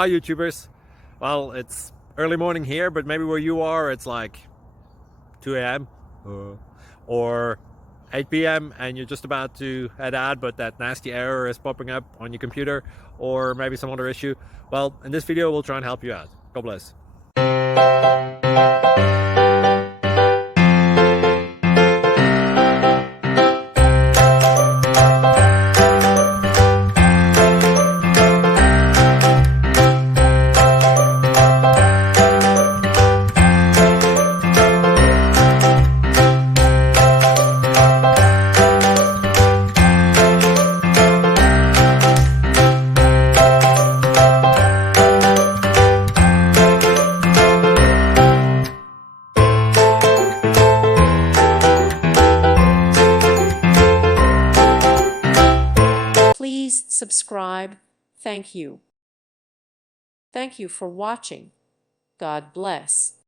Hi YouTubers. Well, it's early morning here, but maybe where you are it's like 2 a.m. or 8 p.m. and you're just about to head out, but that nasty error is popping up on your computer, or maybe some other issue. Well, in this video we'll try and help you out. God bless. Please subscribe. Thank you. Thank you for watching. God bless.